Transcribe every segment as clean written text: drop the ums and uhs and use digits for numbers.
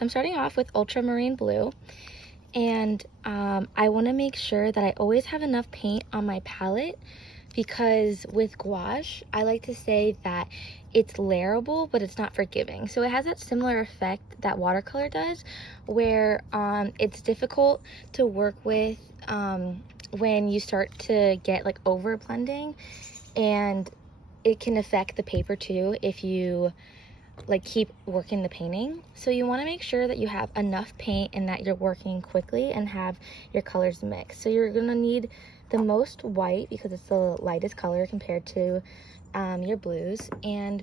I'm starting off with ultramarine blue, and I want to make sure that I always have enough paint on my palette, because with gouache, I like to say that it's layerable, but it's not forgiving. So it has that similar effect that watercolor does, where it's difficult to work with when you start to get like over blending, and it can affect the paper too if you like keep working the painting. So you want to make sure that you have enough paint and that you're working quickly and have your colors mixed. So you're gonna need the most white because it's the lightest color compared to your blues. And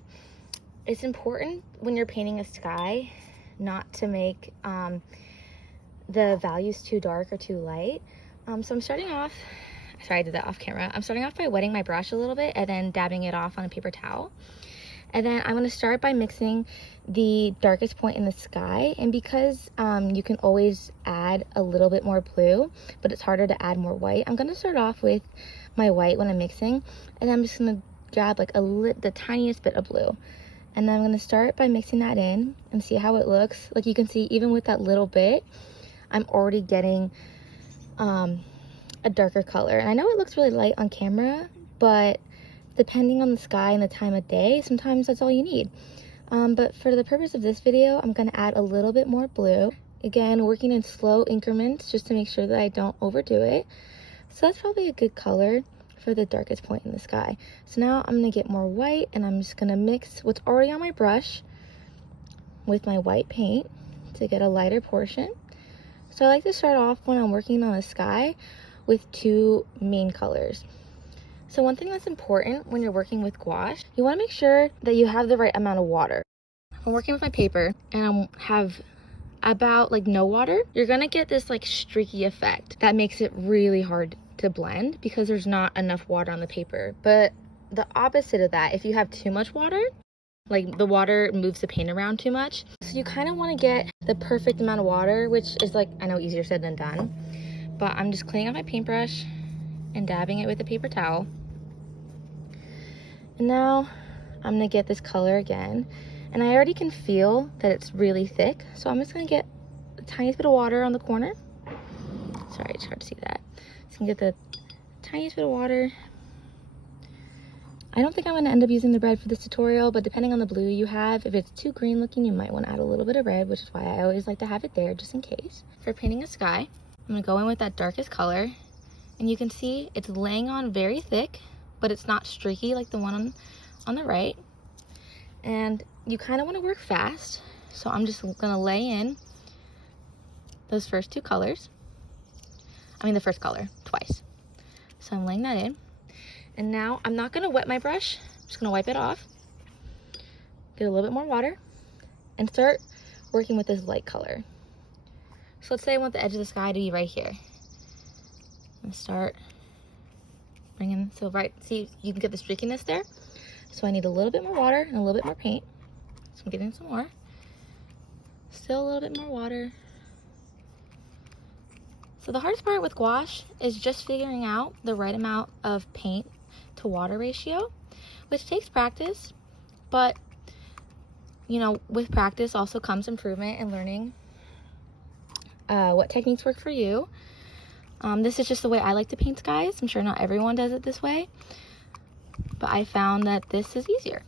it's important when you're painting a sky not to make the values too dark or too light. So I'm starting off, sorry I did that off camera, I'm starting off by wetting my brush a little bit and then dabbing it off on a paper towel. And then I'm going to start by mixing the darkest point in the sky. And because you can always add a little bit more blue, but it's harder to add more white, I'm going to start off with my white when I'm mixing. And I'm just going to grab like the tiniest bit of blue. And then I'm going to start by mixing that in and see how it looks. Like you can see, even with that little bit, I'm already getting a darker color. And I know it looks really light on camera, but depending on the sky and the time of day, sometimes that's all you need. But for the purpose of this video, I'm going to add a little bit more blue. Again, working in slow increments just to make sure that I don't overdo it. So that's probably a good color for the darkest point in the sky. So now I'm going to get more white, and I'm just going to mix what's already on my brush with my white paint to get a lighter portion. So I like to start off when I'm working on a sky with two main colors. So one thing that's important when you're working with gouache, you want to make sure that you have the right amount of water. I'm working with my paper and I have about like no water. You're going to get this like streaky effect that makes it really hard to blend because there's not enough water on the paper. But the opposite of that, if you have too much water, like the water moves the paint around too much. So you kind of want to get the perfect amount of water, which is like, I know, easier said than done. But I'm just cleaning out my paintbrush and dabbing it with a paper towel. And now I'm gonna get this color again, and I already can feel that it's really thick, so I'm just gonna get the tiniest bit of water on the corner. Sorry, it's hard to see that. Just gonna get the tiniest bit of water. I don't think I'm gonna end up using the red for this tutorial, but depending on the blue you have, if it's too green looking, you might want to add a little bit of red, which is why I always like to have it there just in case. For painting a sky, I'm gonna go in with that darkest color, and you can see it's laying on very thick, but it's not streaky like the one on the right. And you kind of want to work fast, so I'm just gonna lay in those first two colors. I mean the first color twice. So I'm laying that in, and now I'm not gonna wet my brush. I'm just gonna wipe it off, get a little bit more water, and start working with this light color. So let's say I want the edge of the sky to be right here. And start bringing, so right, see, you can get the streakiness there. So I need a little bit more water and a little bit more paint. So I'm getting some more. Still a little bit more water. So the hardest part with gouache is just figuring out the right amount of paint to water ratio, which takes practice, but you know, with practice also comes improvement and learning what techniques work for you. This is just the way I like to paint skies. I'm sure not everyone does it this way, but I found that this is easier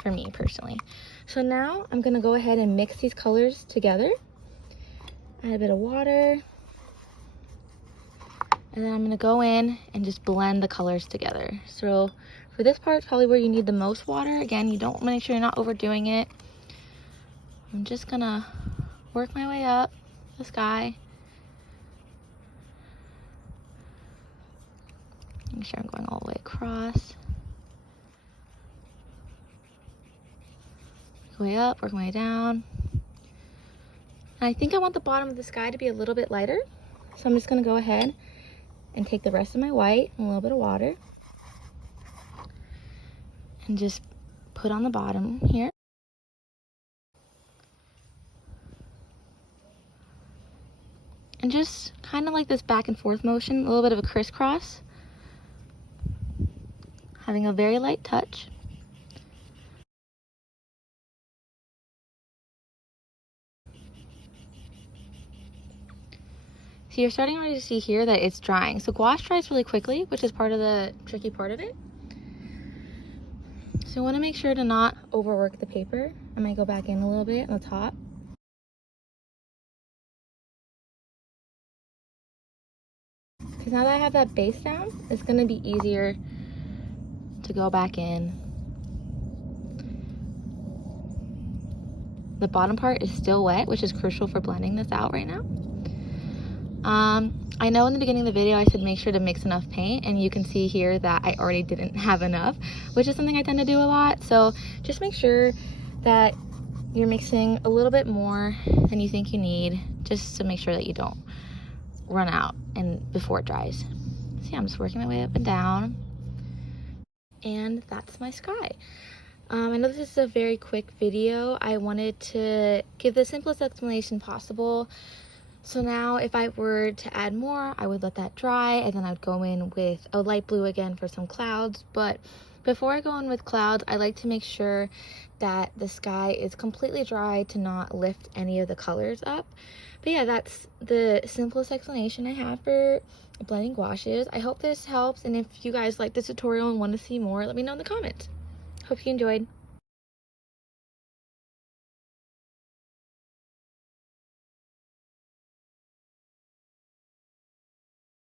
for me personally. So now I'm gonna go ahead and mix these colors together. Add a bit of water, and then I'm gonna go in and just blend the colors together. So for this part, probably where you need the most water. Again, you don't want to make sure you're not overdoing it. I'm just gonna work my way up the sky. Make sure I'm going all the way across. Work my way up, work my way down. And I think I want the bottom of the sky to be a little bit lighter. So I'm just gonna go ahead and take the rest of my white and a little bit of water and just put on the bottom here. And just kind of like this back and forth motion, a little bit of a crisscross. Having a very light touch. So you're starting already to see here that it's drying. So gouache dries really quickly, which is part of the tricky part of it. So I want to make sure to not overwork the paper. I might go back in a little bit on the top. Because now that I have that base down, it's going to be easier to go back in. The bottom part is still wet, which is crucial for blending this out right now. I know in the beginning of the video I said make sure to mix enough paint, and you can see here that I already didn't have enough, which is something I tend to do a lot. So just make sure that you're mixing a little bit more than you think you need, just to make sure that you don't run out and before it dries. See, I'm just working my way up and down, and that's my sky. I know this is a very quick video. I wanted to give the simplest explanation possible. So now if I were to add more, I would let that dry, and then I would go in with a light blue again for some clouds. But before I go in with clouds, I like to make sure that the sky is completely dry to not lift any of the colors up. But yeah, that's the simplest explanation I have for blending gouaches. I hope this helps, and if you guys like this tutorial and want to see more, let me know in the comments. Hope you enjoyed.